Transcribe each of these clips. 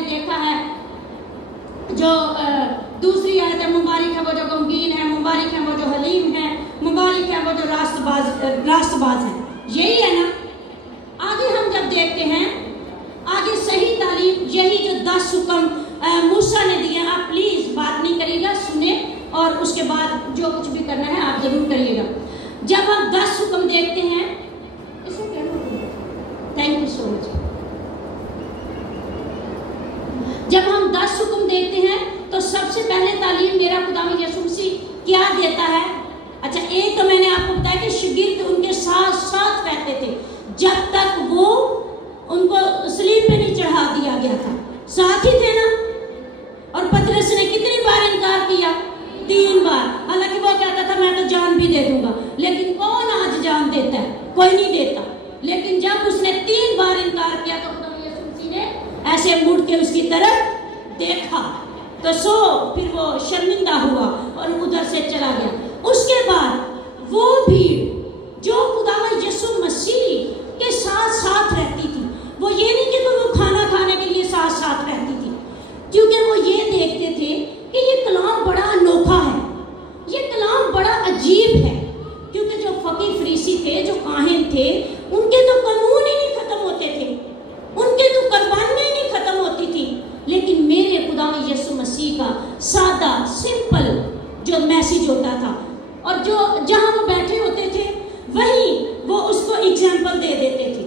आपने देखा है जो दूसरी आयत है, मुबारक है वो जो गमगीन है, मुबारक है वो जो हलीम है, मुबारक है वो जो रास्तबाज है। यही है ना। आगे हम जब देखते हैं आगे सही तालीम, यही जो 10 हुक्म मूसा ने दिए, आप प्लीज बात नहीं करिएगा, सुने और उसके बाद जो कुछ भी करना है आप जरूर करिएगा। जब हम 10 हुक्म देखते हैं, इसे थैंक यू सो मच। जब हम 10 हुक्म देखते हैं तो सबसे पहले तालीम मेरा खुदावंद यीशु मसीह क्या देता है। अच्छा, एक तो मैंने आपको बताया कि शागिर्द उनके साथ साथ रहते थे जब तक वो उनको सलीब पे नहीं चढ़ा दिया गया था, साथ ही थे ना। और पतरस ने कितनी बार इनकार किया? 3 बार। हालांकि वो कहता था मैं तो जान भी दे दूंगा, लेकिन कौन आज जान देता है? कोई नहीं देता। लेकिन जब उसने 3 बार इनकार किया तो खुदावंद यीशु मसीह ने ऐसे मुड़ के उसकी तरफ देखा, तो फिर वो शर्मिंदा हुआ और उधर से चला गया। उसके बाद वो भीड़ जो खुदावंद यीशु मसीह के साथ साथ रहती थी, वो ये नहीं कि वो खाना खाने के लिए साथ साथ रहती थी, क्योंकि वो ये देखते थे कि ये कलाम बड़ा अनोखा है, ये कलाम बड़ा अजीब है। क्योंकि जो फकीह फरीसी थे, जो काहिन थे, उनके तो कानून ही नहीं खत्म होते थे, उनके तो कुर्बानियां ही नहीं खत्म होती थी। लेकिन मेरे खुदावंद यीशु मसीह का सादा सिंपल जो मैसेज होता था, और जो जहां वो बैठे होते थे वहीं वो उसको एग्जाम्पल दे देते थे।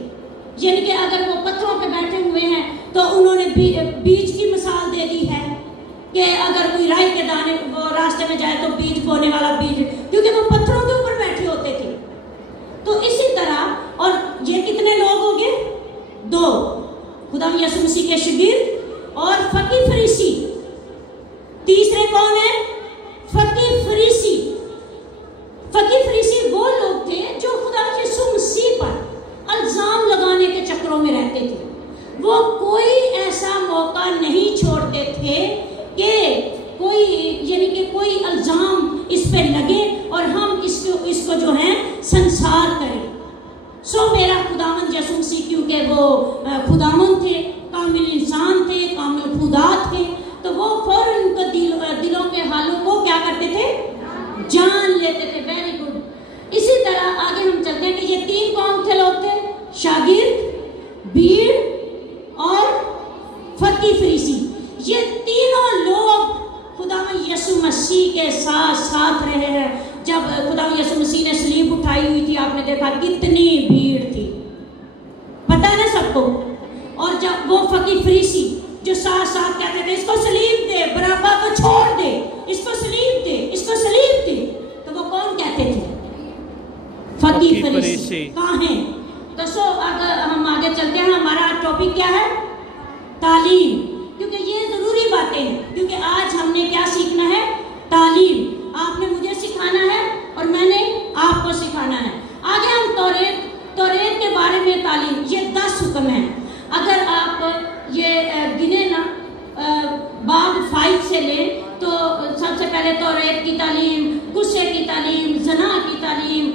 यानी कि अगर वो पत्थरों पे बैठे हुए हैं तो उन्होंने बीज की मिसाल दे दी है कि अगर कोई राई के दाने वो रास्ते में जाए तो बीज बोने वाला बीज, क्योंकि वो पत्थरों के ऊपर बैठे होते थे। तो इसी तरह, और ये कितने लोग हो गए? 2, खुदावंद यीशु मसीह के शागिर्द और फकीह फरीसी। तीसरे कौन है? फकीह फरीसी। फकीह फरीसी वो लोग थे जो खुदावंद यीशु मसीह पर इल्जाम लगाने के चक्करों में रहते थे। वो कोई ऐसा मौका नहीं छोड़ते थे कि कोई यानी कि कोई इल्जाम इस पे लगे और हम इसको जो है संसार करें। मेरा खुदावंद यीशु मसीह, क्योंकि वो खुदावंद थे, कामिल इंसान थे, कामिल खुदा थे, तो वो फौरन उनके दिलों के हालों को क्या करते थे? जान लेते थे। Very good. इसी तरह आगे हम चलते हैं कि ये 3 कौन थे लोग थे? शागिर्द, भीड़ और फकीह फरीसी। ये तीनों लोग खुदावंद यीशु मसीह के साथ साथ रहे हैं। जब खुदावंद यीशु मसीह ने सलीब उठाई हुई थी, आपने देखा कितनी भीड़ थी, पता है ना सबको। और जब वो फकीह फरीसी जो साथ साथ कहते थे इसको सलीब दे, बरअब्बा को छोड़ दे, इसको सलीब दे, इसको सलीब दे, तो वो कौन कहते थे? फकीह फरीसी। कहाँ हैं? तो अगर हम आगे चलते हैं, हमारा टॉपिक क्या है? तालीम। क्योंकि ये जरूरी बातें हैं, क्योंकि आज हमने क्या सीखना है? तालीम। आपने मुझे सिखाना है और मैंने आपको सिखाना है। आगे हम तौरेत के बारे में तालीम, ये 10 हुक्म है। अगर आप ये गिने ना बाब 5 से लें तो सबसे पहले तौरेत की तालीम, गुस्से की तालीम, जना की तालीम,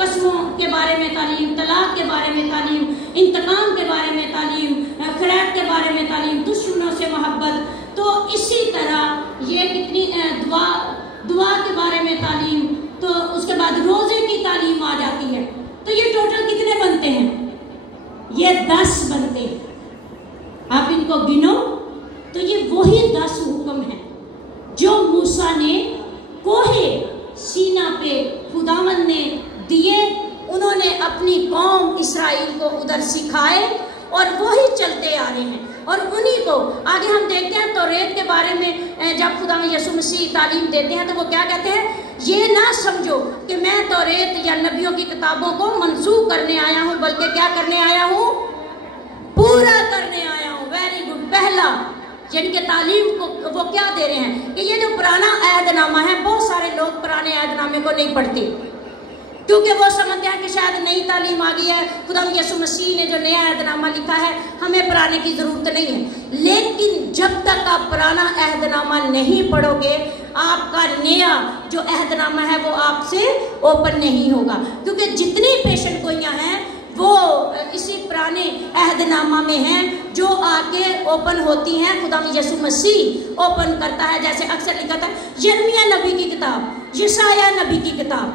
कसमों के बारे में तालीम, तलाक के बारे में तालीम, इंतकाम के बारे में तालीम, खैरात के बारे में तालीम, दुश्मनों से मोहब्बत। तो इसी तरह ये कितनी दुआ के बारे में तालीम, तो उसके बाद रोजे की तालीम आ जाती है। तो ये टोटल कितने बनते हैं? ये 10 बनते हैं। आप इनको गिनो तो ये वही 10 हुक्म है जो मूसा ने कोहे सीना पे खुदावंद ने दिए। उन्होंने अपनी कौम इस्राएल को उधर सिखाए और वही चलते आ रहे हैं। और उन्हीं को आगे हम देखते हैं तौरेत के बारे में। जब खुदावंद यीशु मसीह तालीम देते हैं तो वो क्या कहते हैं? ये ना समझो कि मैं तौरेत या नबियों की किताबों को मनसूख करने आया हूँ, बल्कि क्या करने आया हूँ? पूरा करने आया हूँ। Very good. पहला यानी कि तालीम को वो क्या दे रहे हैं कि ये जो पुराना अहदनामा है, बहुत सारे लोग पुराने अहदनामे को नहीं पढ़ते क्योंकि वो समझते हैं कि शायद नई तालीम आ गई है, खुदावंद यीशु मसीह ने जो नया अहदनामा लिखा है हमें पुराने की जरूरत नहीं है। लेकिन जब तक आप पुराना अहदनामा नहीं पढ़ोगे, आपका नया जो अहदनामा है वो आपसे ओपन नहीं होगा। क्योंकि जितनी पेशेंट गोइयां हैं वो इसी पुराने अहदनामा में हैं जो आके ओपन होती हैं, खुदा यीशु मसीह ओपन करता है। जैसे अक्सर लिखा था यिर्मयाह नबी की किताब, यशायाह नबी की किताब,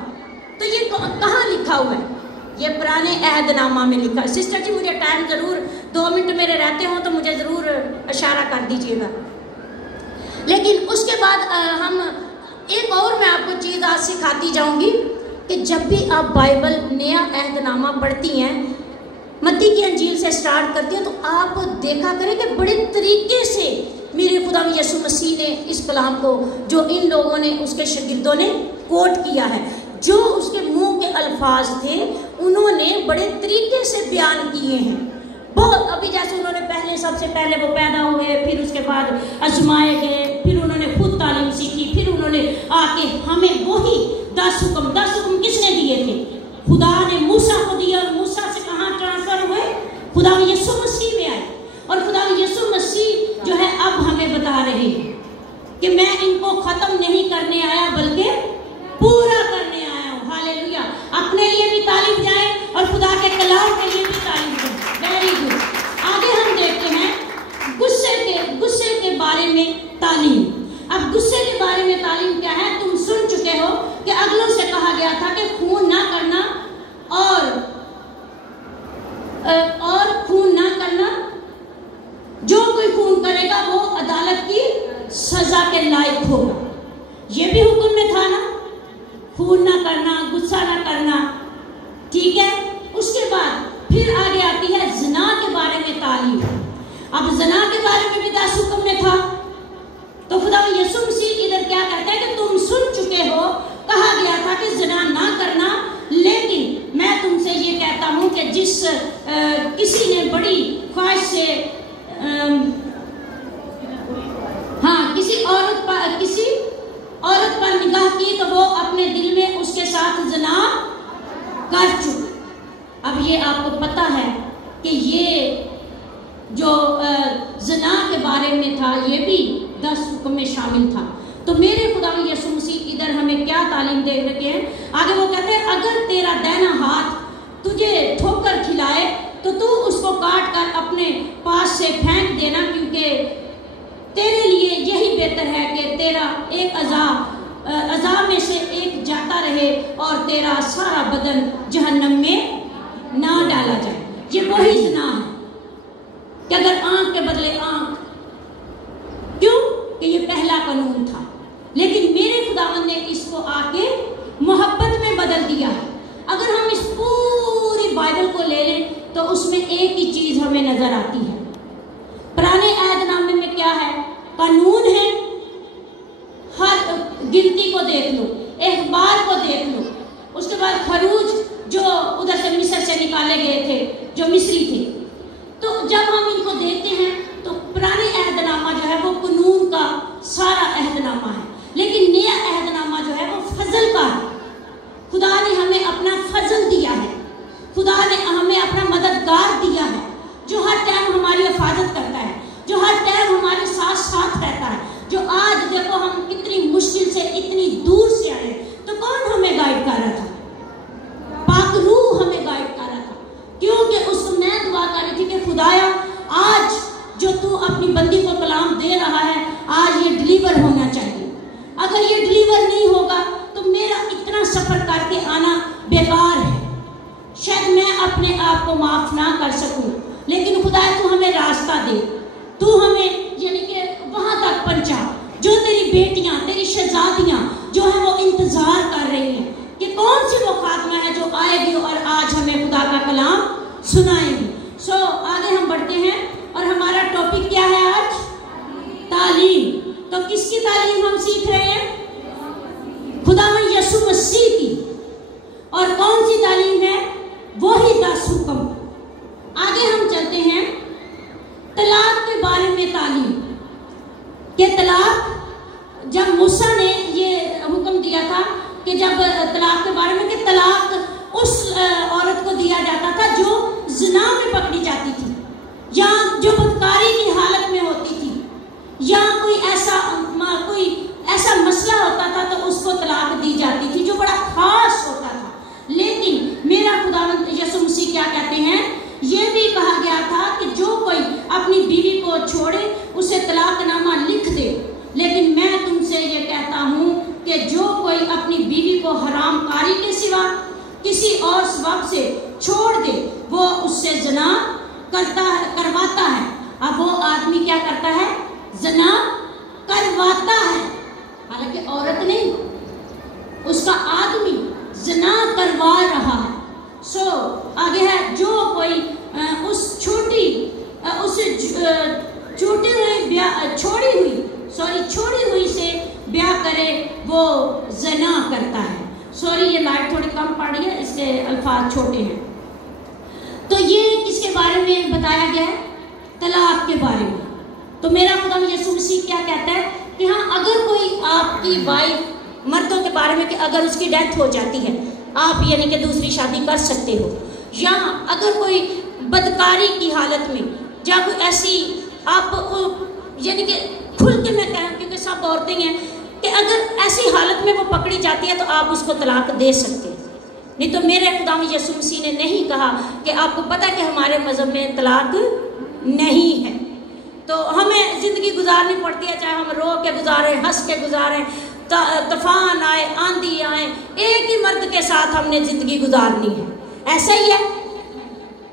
तो ये कहाँ लिखा हुआ है? ये पुराने अहदनामा में लिखा है। सिस्टर जी मुझे टाइम ज़रूर 2 मिनट मेरे रहते हो तो मुझे ज़रूर इशारा कर दीजिएगा। लेकिन उसके बाद हम एक और मैं आपको चीज़ आज सिखाती जाऊंगी कि जब भी आप बाइबल नया अहदनामा पढ़ती हैं, मत्ती की अंजील से स्टार्ट करती हैं, तो आप देखा करें कि बड़े तरीके से मेरे खुदा यीशु मसीह ने इस कलाम को, जो इन लोगों ने, उसके शागिर्दों ने कोट किया है, जो उसके मुंह के अल्फाज थे उन्होंने बड़े तरीके से बयान किए हैं। बहुत अभी जैसे उन्होंने पहले, सबसे पहले वो पैदा हुए, फिर उसके बाद आजमाए गए, फिर उन्होंने खुद तालीम सीखी, फिर उन्होंने आके हमें वही 10 हुक्म किसने दिए थे? खुदा ने मूसा को दिया, और मूसा से कहाँ ट्रांसफर हुए? खुदा यीशु मसीह में आए, और खुदा यीशु मसीह जो है अब हमें बता रहे हैं कि मैं इनको खत्म नहीं करने आया बल्कि पूरा करने आया हूँ। हालेलुया। अपने लिए भी तालीम जाए और खुदा के कलाम के लिए भी तालीम जाए। Very good. आगे हम देखते हैं गुस्से के बारे में तालीम। अब गुस्से के बारे में तालीम क्या है? तुम सुन चुके हो कि अगलों से कहा गया था कि खून ना करना, और खून ना करना, जो कोई खून करेगा वो अदालत की सजा के लायक होगा। ये भी हुक्म में था ना, खून ना करना, गुस्सा ना करना, ठीक है। उसके बाद फिर आगे आती है ज़िना के बारे में तालीम। अब ज़िना के बारे में भी 10 हुक्म में था, तो खुदा यीशु मसीह इधर क्या कहता है कि तुम सुन चुके हो, कहा गया था कि ज़िना ना करना, लेकिन मैं तुमसे ये कहता हूँ कि जिस किसी ने बड़ी ख्वाहिश से किसी औरत पर निगाह की तो वो अपने दिल में उसके साथ ज़िना कर चुका। अब ये आपको पता है कि ये जो ज़िना के बारे में था, ये भी 10 हुक्म में शामिल था। तो मेरे खुदा यीशु मसीह इधर हमें क्या तालीम दे रखे हैं? आगे वो कहते हैं अगर तेरा दाहिना हाथ तुझे ठोकर खिलाए तो तू उसको काट कर अपने पास से फेंक देना, क्योंकि तेरे लिए यही बेहतर है कि तेरा एक अज़ा में से एक जाता रहे और तेरा सारा बदन जहन्नम में ना डाला जाए। ये वही ज़िना है कि अगर आंख के बदले आंख, क्यों कि ये पहला कानून था, लेकिन मेरे खुदावंद ने इसको आके मोहब्बत में बदल दिया है। अगर हम इस पूरी बाइबल को ले लें तो उसमें एक ही चीज हमें नजर आती है। पुराने अहदनामे में क्या है? कानून है। हर गिनती को देख लो, अखबार को देख लो, उसके बाद खरूज जो उधर से मिस्र से निकाले गए थे, जो मिस्री थे, तो जब हम इनको देखते हैं तो पुराने अहदनामा जो है वो कानून का सारा अहदनामा है, लेकिन नया अहदनामा जो है वो फजल का है। खुदा ने हमें अपना फजल दिया है, खुदा ने हमें अपना मददगार दिया है, जो हर टाइम हमारी हिफाजत करता है, जो हर टाइम हमारे साथ साथ रहता है। जो आज देखो हम कितनी मुश्किल से इतनी दूर से आए, तो कौन हमें गाइड कर रहा था? पाक रूह हमें गाइड कर रहा था, क्योंकि उसको मैं दुआ कर रही थी कि खुदाया आज जो तू अपनी बंदी को कलाम दे रहा है, आज ये डिलीवर होना चाहिए। अगर ये डिलीवर नहीं होगा तो मेरा इतना सफर करके आना बेकार है, शायद मैं अपने आप को माफ ना कर सकूं, लेकिन खुदाया तू हमें रास्ता दे, तू हमें यानी कि वहां तक पहुंचा जो तेरी बेटियां, तेरी शहजादियां जो है वो इंतजार कर रही हैं कि कौन सी वो खात्मा है जो आएगी और आज हमें खुदा का कलाम सुनाएगी। सो आगे हम बढ़ते हैं और हमारा टॉपिक क्या है आज? तालीम। तो किसकी तालीम हम सीख रहे हैं? खुदावंद यीशु मसीह की। और कौन सी तालीम है? वही 10 हुक्म। आगे हम चलते हैं तलाक के बारे में तालीम, कि तलाक, जब मूसा ने ये हुक्म दिया था कि जब तलाक के बारे में, कि तलाक उस औरत को दिया जाता था जो ज़िना में पकड़ी जाती थी, या जो बदकारी की हालत में होती थी, या कोई ऐसा मसला होता था तो उसको तलाक दी जाती थी, जो बड़ा खास होता था। लेकिन मेरा खुदावंद यीशु मसीह क्या कहते हैं? ये भी कहा गया था कि जो कोई अपनी बीवी को को छोड़े, उसे तलाकनामा लिख दे। लेकिन मैं तुमसे ये कहता हूँ कि जो कोई अपनी बीवी को हरामकारी के सिवा किसी और सबब से छोड़ दे, वो उससे ज़िना करवाता है। अब वो आदमी क्या करता है? ज़िना करवाता है, हालांकि औरत नहीं, उसका आदमी ज़िना करवा रहा है। आगे है, जो कोई उस छोड़ी हुई से ब्याह करे, वो ज़िना करता है। सॉरी, ये लाइट थोड़ी कम पड़ रही है, इसके अल्फाज छोटे हैं। तो ये किसके बारे में बताया गया है? तलाक के बारे में। तो मेरा खुदा यीशु मसीह क्या कहता है कि हाँ, अगर कोई आपकी वाइफ, मर्दों के बारे में, कि अगर उसकी डेथ हो जाती है, आप यानी कि दूसरी शादी कर सकते हो, या अगर कोई बदकारी की हालत में, या कोई ऐसी, आप यानी कि खुल के मैं कहूँ, क्योंकि सब औरतें हैं, कि अगर ऐसी हालत में वो पकड़ी जाती है तो आप उसको तलाक दे सकते हैं। नहीं तो मेरे खुदा यीशु मसीह ने नहीं कहा कि आपको पता है कि हमारे मज़हब में तलाक नहीं है, तो हमें ज़िंदगी गुजारनी पड़ती है, चाहे हम रो के गुजारें, हंस के गुजारें, तूफान आए, आंधी आए, एक ही मर्द के साथ हमने ज़िंदगी गुजारनी है। ऐसा ही है,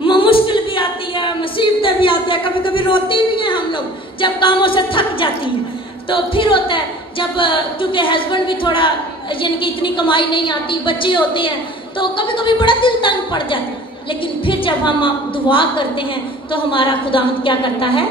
मुश्किल भी आती है, मुसीबतें भी आती है, कभी कभी रोती भी हैं हम लोग जब कामों से थक जाती हैं। तो फिर होता है जब, क्योंकि हस्बैंड भी थोड़ा यानी कि इतनी कमाई नहीं आती, बच्चे होते हैं, तो कभी कभी बड़ा दिल तंग पड़ जाता है। लेकिन फिर जब हम दुआ करते हैं तो हमारा खुदावंद क्या करता है?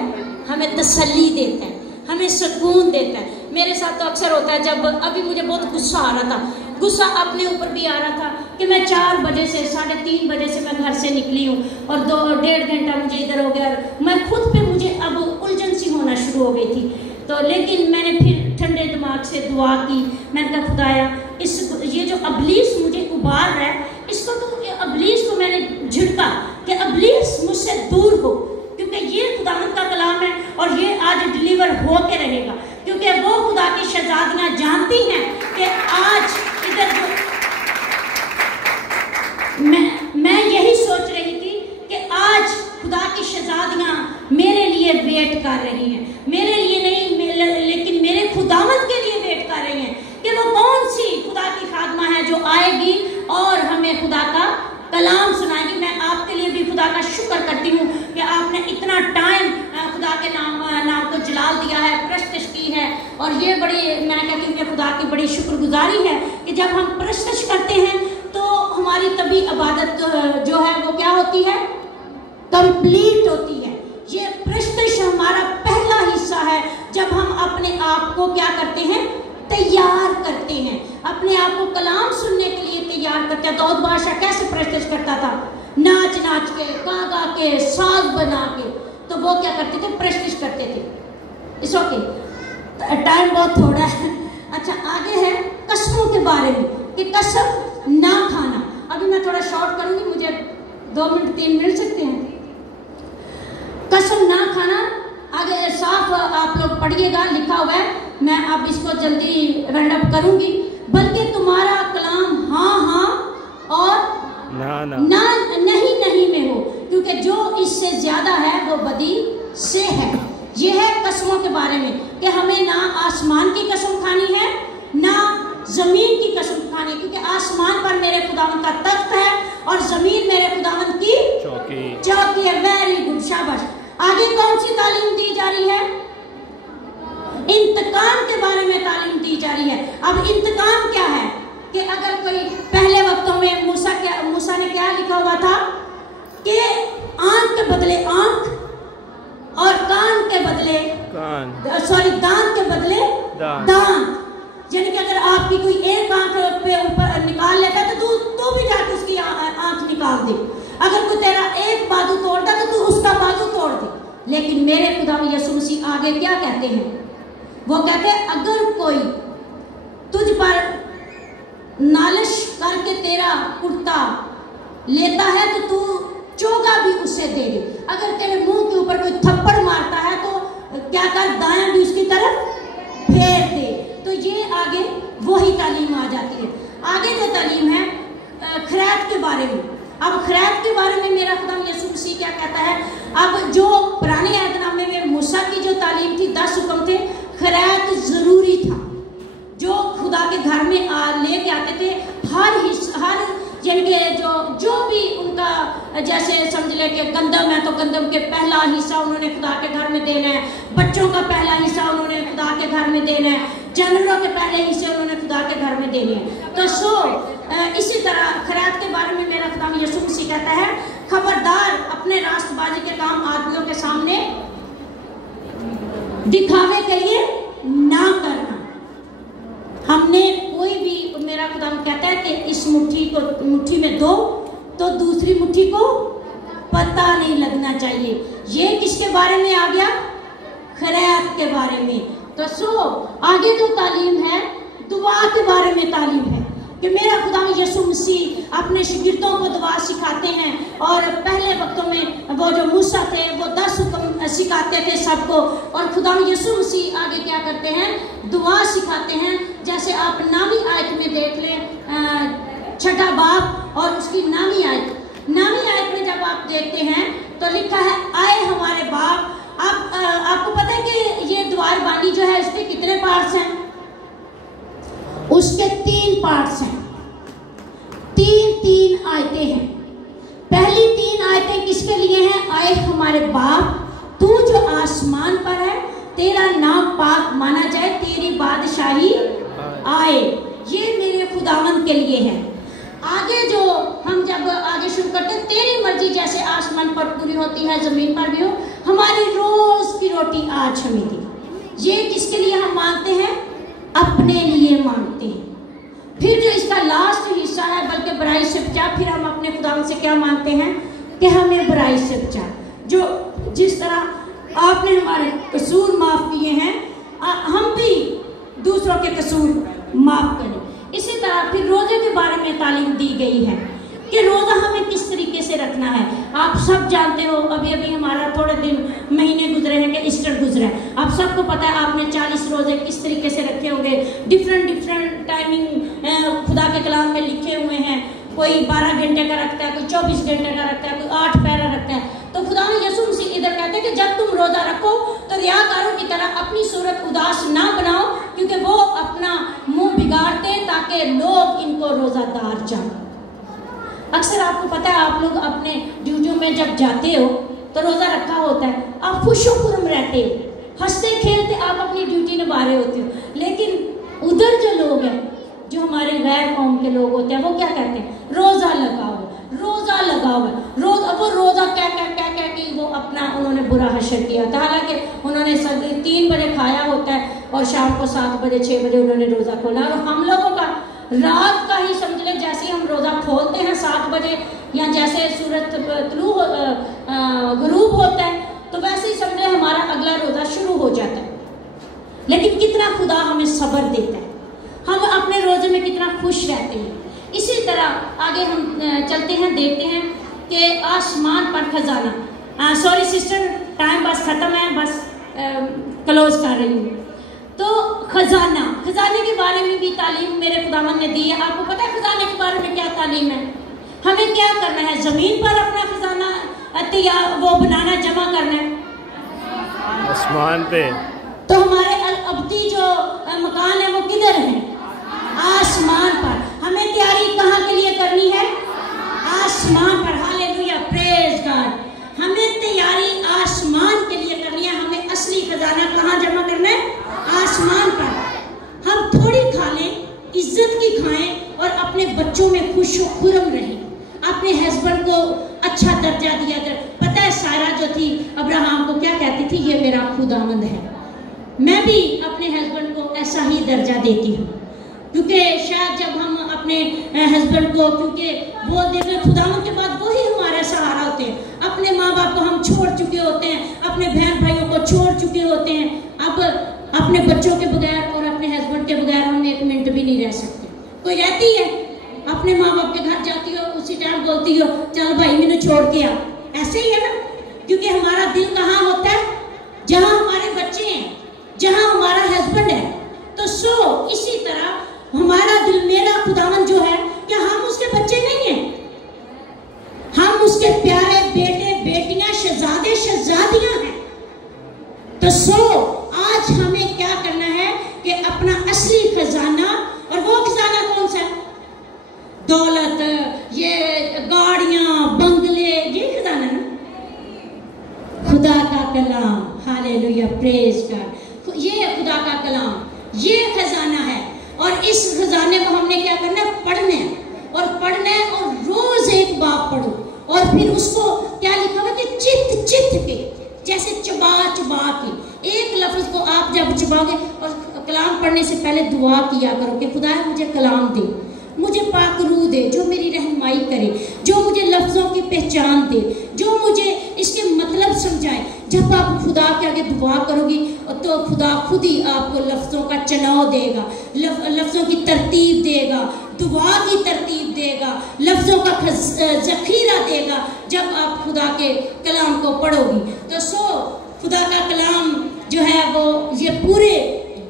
हमें तसल्ली देता है, हमें सुकून देता है। मेरे साथ तो अक्सर होता है, जब अभी मुझे बहुत गुस्सा आ रहा था, गुस्सा अपने ऊपर भी आ रहा था कि मैं 4 बजे से 3:30 बजे से मैं घर से निकली हूँ और 2-1.5 घंटा मुझे इधर हो गया। मैं खुद पे मुझे अब उलझन सी होना शुरू हो गई थी। तो लेकिन मैंने फिर ठंडे दिमाग से दुआ की। मैंने कहा, खुदाया, ये जो अबलीस मुझे उबार रहा है, इसको तो, अबलीस को मैंने झिड़का कि अबलीस मुझसे दूर हो, क्योंकि ये खुदावंद का कलाम है और ये आज डिलीवर होके रहेगा। क्योंकि वो खुदा की शहजादियां जानती हैं कि आज इधर मैं यही सोच रही थी कि आज खुदा की शहजादियां मेरे लिए वेट कर रही हैं, मेरे लिए नहीं, लेकिन मेरे खुदावंद के लिए वेट कर रही हैं कि वो कौन सी खुदा की खादमा है जो आएगी और हमें खुदा का कलाम सुनाएगी। मैं आपके लिए भी खुदा का शुक्र करती हूँ कि आपने इतना टाइम खुदा के नाम को जलाल दिया है, प्रस्तश की है। और ये बड़ी, मैं कहती हूँ कि खुदा की बड़ी शुक्रगुजारी है कि जब हम प्रस्तश करते हैं तो हमारी तभी इबादत जो है वो क्या होती है? कंप्लीट होती है। ये प्रस्तश हमारा पहला हिस्सा है, जब हम अपने आप को क्या करते हैं? तैयार करते हैं, अपने आप को कलाम सुनने के लिए तैयार करते हैं। दाऊद बादशाह कैसे प्रस्तश करता था? नाच नाच के, गा गा के, साज बना के, तो वो क्या करते थे? प्रस्तश करते थे। इस ओके, टाइम बहुत थोड़ा है। अच्छा, आगे है कसमों के बारे में कि कसम ना खाना। अभी मैं थोड़ा शॉर्ट करूंगी, मुझे 2 मिनट 3 मिल सकते हैं। कसम ना खाना, आगे साफ आप लोग पढ़िएगा, लिखा हुआ है, मैं अब इसको जल्दी रन अप करूंगी। बल्कि तुम्हारा कलाम हाँ हाँ और ना नहीं में हो, क्योंकि जो इससे ज्यादा है वो बदी से है। ये है कसमों के बारे में कि हमें ना आसमान की कसम खानी है, ना जमीन की कसम खानी, क्योंकि आसमान पर मेरे खुदावंद का तख्त है और जमीन मेरे खुदावंद की चौकी है। वेरी गुड, शाबाश। आगे कौन सी तालीम दी जा रही है? इंतकाम के बारे में तालीम दी जा रही है। अब इंतकाम क्या है कि अगर कोई पहले वक्तों में मूसा ने क्या लिखा हुआ था कि आंख के बदले आंख और कान के बदले दांत के बदले दांत। यानी कि अगर आपकी कोई एक आंख पे ऊपर निकाल लेता तो तू भी जाके उसकी आंख निकाल दे। अगर कोई तेरा एक बाजू तोड़ता तो तू उसका बाजू तोड़ दे। लेकिन मेरे खुदा यीशु मसीह आगे क्या कहते हैं? वो कहते हैं, अगर कोई तुझ पर नालिश करके तेरा कुर्ता लेता है तो तू चोगा भी उसे दे दे। अगर तेरे मुंह के ऊपर कोई थप्पड़ मारता है तो क्या कर, दायां भी उसकी तरफ फेर दे। तो ये आगे वही तालीम आ जाती है। आगे जो तालीम है खैरात के बारे में, अब खैरात के बारे में मेरा खुदा यीशु मसीह क्या कहता है? अब जो पुराने अहदनामे में मूसा की जो तालीम थी, 10 हुक्म थे, खैरात जरूरी था। जो खुदा के घर में लेके आते थे, हर यानी कि जो भी उनका, जैसे समझ ले कि गंदम है तो गंदम के पहला हिस्सा उन्होंने खुदा के घर में देना है, बच्चों का पहला हिस्सा उन्होंने खुदा के घर में देना है, जानवरों के पहले हिस्से उन्होंने खुदा के घर में देने हैं। तो इसी तरह खैरात के बारे में मेरा खुदा यीशु मसीह कहता है, खबरदार अपने रास्तबाजी के काम आदमियों के सामने दिखावे के लिए ना करना। हमने कोई भी, मेरा खुदा कहता है कि इस मुट्ठी में दो तो दूसरी मुट्ठी को पता नहीं लगना चाहिए। ये किसके बारे में आ गया? खैरात के बारे में। तो आगे जो तालीम है, दुआ के बारे में तालीम है कि मेरा खुदा यीशु मसीह अपने शागिर्दों को दुआ सिखाते हैं। और पहले वक्तों में वो जो मूसा थे वो 10 हुक्म सिखाते थे सबको, और खुदा यीशु मसीह आगे क्या करते हैं? दुआ सिखाते हैं। जैसे आप 9वीं आयत में देख लें, 6ठा बाब और उसकी 9वीं आयत। 9वीं आयत में जब आप देखते हैं तो लिखा है, आए हमारे बाप। अब आपको पता है कि ये द्वार बानी जो है इसके कितने पार्ट्स हैं? उसके 3 पार्ट्स हैं, 3 आयतें हैं। पहली 3 आयतें किसके लिए हैं? आए हमारे बाप, तू जो आसमान पर है, तेरा नाम पाक माना जाए, तेरी बादशाही आए। ये मेरे खुदावंद के लिए है। आगे जो हम जब आगे शुरू करते हैं, तेरी मर्जी जैसे आसमान पर पूरी होती है जमीन पर भी हो, हमारी रोज की रोटी आज हमें दी। ये किसके लिए हम मांगते हैं? अपने लिए मांगते हैं। फिर जो इसका लास्ट हिस्सा है, बल्कि बुराई से बचा, फिर हम अपने खुदावंद से क्या मांगते हैं? कि हमें बुराई से बचा। जो जिस तरह आपने हमारे कसूर माफ किए हैं, हम भी दूसरों के कसूर माफ करें। इसी तरह फिर रोजे के बारे में तालीम दी गई है कि रोजा हमें किस तरीके से रखना है। आप सब जानते हो, अभी अभी हमारा थोड़े दिन महीने गुजरे हैं कि ईस्टर गुजरा है। आप सबको पता है, आपने 40 रोजे किस तरीके से रखे होंगे। डिफरेंट टाइमिंग खुदा के कलाम में लिखे हुए हैं। कोई 12 घंटे का रखता है, कोई 24 घंटे का रखता है, कोई 8 पैरा रखता है। तो खुदा यीशु मसीह इधर कहते हैं कि जब तुम रोजा रखो तो रियाकारों की तरह अपनी सूरत उदास ना बनाओ, क्योंकि वो अपना मुंह बिगाड़ते ताकि लोग इनको रोजादार जाने। अक्सर आपको पता है, आप लोग अपने ड्यूटियों में जब जाते हो तो रोजा रखा होता है, आप खुशो-खुर्म रहते हो, हंसते खेलते आप अपनी ड्यूटी निभा रहे होते हो। लेकिन उधर जो लोग हैं, जो हमारे गैर कौम के लोग होते हैं, वो क्या कहते हैं? रोजा लगाओ, रोजा लगाओ। वो रोजा क्या कि वो अपना उन्होंने बुरा हशर किया था। हालांकि उन्होंने 3 बजे खाया होता है और शाम को 7 बजे 6 बजे उन्होंने रोजा खोला। और हम लोगों का रात का ही समझ ले, जैसे ही हम रोजा खोलते हैं 7 बजे, या जैसे सूरज गुरूब होता है, तो वैसे ही समझ ले हमारा अगला रोजा शुरू हो जाता है। लेकिन कितना खुदा हमें सब्र देता है, हम अपने रोजे में कितना खुश रहते हैं। इसी तरह आगे हम चलते हैं, देखते हैं कि आसमान पर खजाना। सॉरी सिस्टर, टाइम बस खत्म है, बस क्लोज कर रही हूँ। तो खजाने के बारे में भी तालीम मेरे खुदावंद ने दी है। आपको पता है खजाने के बारे में क्या तालीम है? हमें क्या करना है? जमीन पर अपना खजाना वो बनाना, जमा करना है आसमान पे। तो हमारे अबदी जो मकान है वो किधर है? आसमान पर। हमें तैयारी कहाँ के लिए करनी है? आसमान पर। Hallelujah, praise God. हमें तैयारी आसमान के लिए करनी है। हमें असली खजाना कहाँ जमा करना है? आसमान पर। हम थोड़ी खा लें, इज्जत की खाएं और अपने बच्चों में खुशो-खुर्म रहें। अपने हस्बैंड को अच्छा दर्जा दिया जाए। पता है सारा जो थी अब्राहम को क्या कहती थी? ये मेरा खुदावंद है। मैं भी अपने हस्बैंड को ऐसा ही दर्जा देती हूँ, क्योंकि शायद जब हम अपने हस्बैंड को, क्योंकि वो देखे खुदावंद के बाद वही हमारा सहारा होते हैं। अपने माँ बाप को हम छोड़ चुके होते हैं, अपने बहन भाइयों को छोड़ चुके होते हैं। अब अपने बच्चों के बगैर और अपने हस्बैंड के बगैर हम 1 मिनट भी नहीं रह सकते। कोई रहती है अपने माँ बाप के घर जाती हो, उसी टाइम बोलती हो चल भाई मैंने छोड़ के आ। ऐसे ही है ना, क्योंकि हमारा दिल कहाँ होता है? जहाँ हमारे बच्चे हैं, जहाँ हमारा हस्बैंड है। तो इसी तरह हमारा दिल, मेरा खुदावंद जो है, क्या हम उसके बच्चे नहीं हैं? उसके प्यारे बेटे बेटियां, शहजादे शहजादियां हैं। तो आज हमें क्या करना है कि अपना असली खजाना, और वो खजाना कौन सा है? दौलत, ये गाड़ियां, बंगले, ये खजाना ना, खुदा का कलाम। Hallelujah, praise God. ये खुदा का कलाम, ये खजाना है। और इस खजाने को हमने क्या करना है? पढ़ना है, और पढ़ना है, और रोज एक बार पढ़ो। और फिर उसको क्या लिखा हुआ कि चित चित के, जैसे चबा चबा के, एक लफ्ज को आप जब चबाओगे, और कलाम पढ़ने से पहले दुआ किया करो कि खुदा मुझे कलाम दे, मुझे पाक रूह दे, जो मेरी रहनुमाई करे, जो मुझे लफ्जों की पहचान दे, जो मुझे इसके मतलब समझाए। जब आप खुदा के आगे दुआ करोगी तो खुदा खुद ही आपको लफ्जों का चुनाव देगा, लफ्जों की तरतीब देगा, दुआ की तरतीब देगा, लफ्जों का जखीरा देगा जब आप खुदा के कलाम को पढ़ोगी। तो खुदा का कलाम जो है वो ये पूरे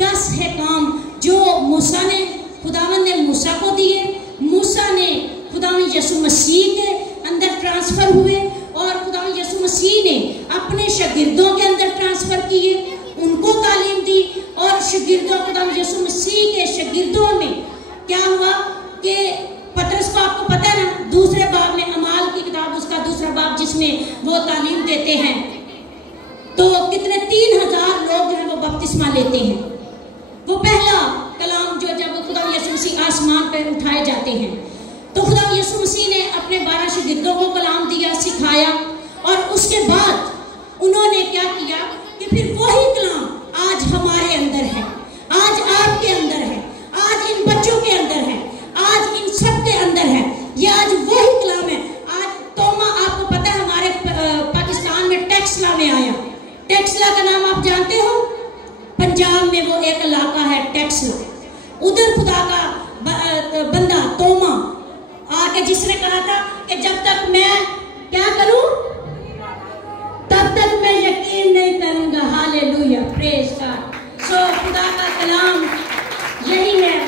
10 है काम जो मूसा ने, खुदावंद ने मूसा को दिए। मूसा ने खुदावंद यीशु मसीह के अंदर ट्रांसफर हुए, और खुदावंद यीशु मसीह ने अपने शागिर्दों के अंदर ट्रांसफर किए, उनको तालीम दी। और शागिर्दों, खुदावंद यीशु मसीह के शागिर्दों में क्या हुआ कि पतरस को आपको पता है ना, दूसरे बाब में, अमाल की किताब उसका दूसरा बाब, जिसमें वो तालीम देते हैं, तो कितने 3000 लोग जो है वो बपतिस्मा लेते हैं। वो पहला कलाम जो जब खुदा यीशु मसीह आसमान पर उठाए जाते हैं, तो खुदा यीशु मसीह ने अपने 12 शागिर्दों को कलाम दिया, सिखाया। और उसके बाद उन्होंने क्या किया कि फिर वही कलाम आज हमारे अंदर है, आज आपके अंदर है, आज इन बच्चों के अंदर है, आज इन सब के अंदर है। ये आज वही कलाम है। आज तोमा, आपको पता है हमारे पाकिस्तान में टेक्सला में आया। टेक्सला का नाम आप जानते हो? पंजाब में वो एक इलाका है टेक्सला। उधर खुदा का बंदा तोमा आके जिसने कहा था कि जब तक मैं क्या करूं, तब तक मैं यकीन नहीं करूंगा। Hallelujah, praise God. खुदा का कलाम यही है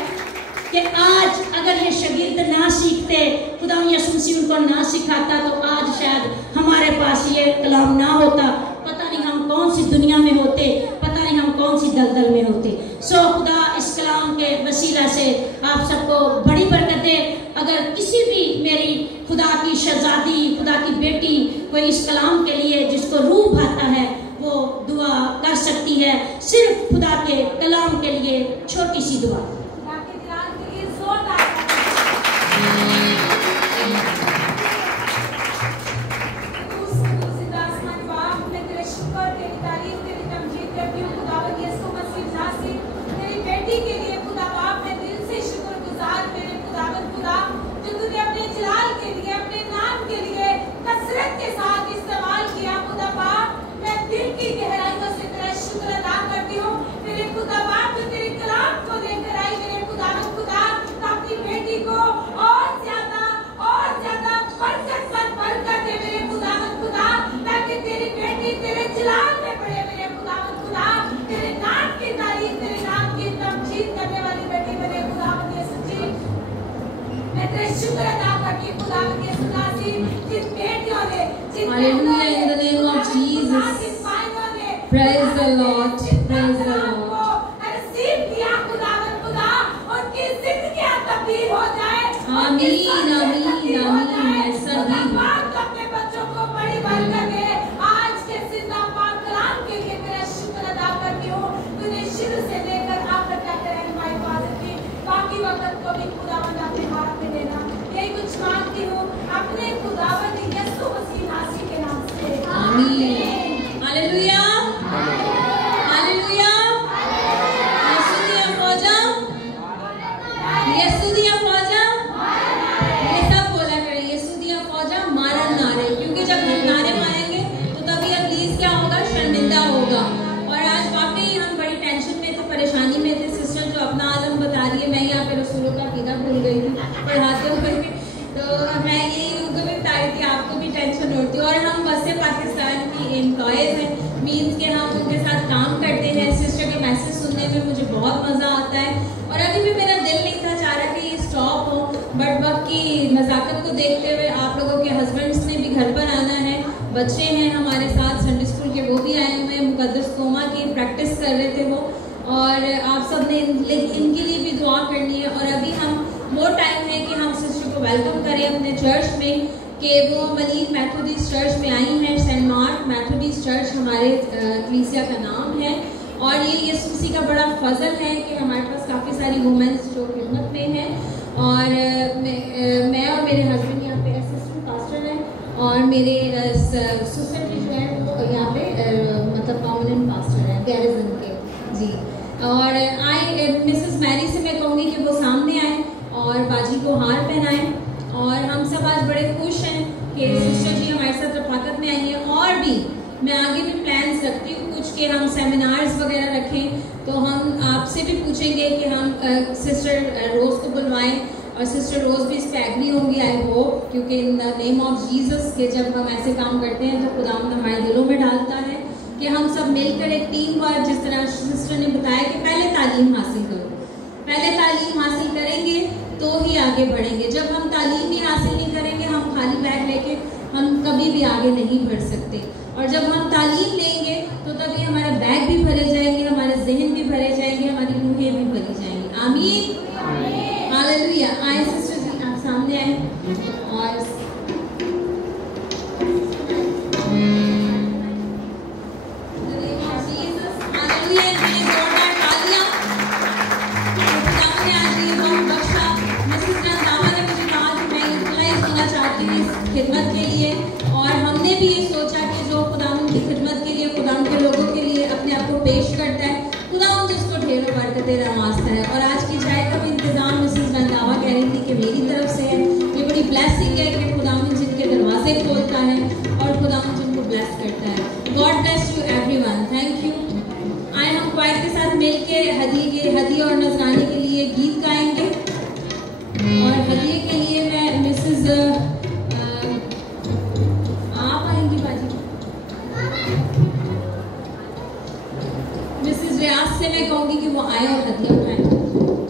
कि आज अगर ये शागिर्द ना सीखते, खुदा यीशु मसीह उनको ना सिखाता, तो आज शायद हमारे पास ये कलाम ना होता। पता नहीं हम कौन सी दुनिया में होते, पता नहीं हम कौन सी दलदल में होते। खुदा इस कलाम के वसीला से आप सबको बड़ी बरकत दे। अगर किसी भी मेरी खुदा की शहजादी, खुदा की बेटी कोई इस कलाम के लिए जिसको रूह भाता है, वो दुआ कर सकती है। सिर्फ खुदा के कलाम के लिए छोटी सी दुआ। Hallelujah, in the name of Jesus. Praise the Lord. Praise the Lord. आमीन, आमीन, आमीन। ऐसा भी अपने बच्चों को बड़ी बरकत दे। आज के जिंदा पाक कलाम के लिए तेरा शुक्र अदा करती हूँ। तूने शुरू से लेकर आखिर तक रहनुमाई हिफाजत की। बाकी वक्त को भी खुदावंद अपने हाथ में देना। यही कुछ मांगती हूँ अपने खुदावंद यीशु मसीह नासी के नाम से। आमीन। Hallelujah, hallelujah. यीशु दिया फौजा, यीशु दिया फौजा। ये सब बच्चे हैं हमारे साथ संडे स्कूल के, वो भी आए हुए हैं। मुकद्दस कोमा की प्रैक्टिस कर रहे थे वो, और आप सब ने इनके लिए भी दुआ करनी है। और अभी हम वो टाइम है कि हम सिस्टर को वेलकम करें अपने चर्च में, कि वो मलीन मैथोडिस्ट चर्च में आई हैं। सेंट मार्क मैथोडिस्ट चर्च हमारे कलीसिया का नाम है, और ये यीशु मसीह का बड़ा फजल है कि हमारे पास काफ़ी सारी वुमेन्स जो खिदमत में हैं। और मैं और मेरे हस्बैंड यहाँ पे असिस्टेंट पास्टर हैं, और मेरे सिस्टर जो है वो यहाँ पे मतलब परमानेंट पास्टर है गैरिजन के जी। और आए मिसेस मैरी से मैं कहूँगी कि वो सामने आए और बाजी को हार पहनाएं। और हम सब आज बड़े खुश हैं कि सिस्टर जी हमारे साथ रफाकत में आई हैं। और भी मैं आगे भी प्लान्स रखती हूँ कुछ कि हम सेमिनार्स वगैरह रखें, तो हम आपसे भी पूछेंगे कि हम सिस्टर रोज़ को बुलवाएं, और सिस्टर रोज़ भी इस पर एग्री होंगी आई होप, क्योंकि in the name of Jesus के जब हम ऐसे काम करते हैं तो खुदा हमारे दिलों में डालता है कि हम सब मिलकर एक टीम वर्क, जिस तरह सिस्टर ने बताया कि पहले तालीम हासिल करो, पहले तालीम हासिल करेंगे तो ही आगे बढ़ेंगे। जब हम तालीम ही हासिल नहीं करेंगे, हम खाली बैग लेके हम कभी भी आगे नहीं बढ़ सकते। और जब हम तालीम लेंगे तो तभी हमारे बैग भी भरे जाएंगे, हमारे जहन भी भरे जाएंगे, हमारी रूहें भी भरी जाएंगी। आमीन, हालेलुया। आए सिस्टर जी आप सामने आए, और खिदमत के लिए, और हमने भी ये सोचा कि जो खुदावंद की खिदमत के लिए, खुदावंद के लोगों के लिए अपने आप को पेश करता है, खुदावंद उसको ढेरों बरकतें नवाजता है। और आज की चाय का भी इंतजाम मिसेस रंधावा कह रही थी कि मेरी तरफ से है। ये बड़ी ब्लेसिंग है कि खुदावंद जिनके दरवाजे खोलता है और खुदावंद जिनको ब्लेस करता है। God bless you everyone, thank you. आए हम क्वाइट के साथ मिल के हदी और नजराने के लिए गीत गाएंगे, और हदिये के लिए मैं मिसेस रियाज से मैं कहूँगी कि वो आए और हदिया उठाएं।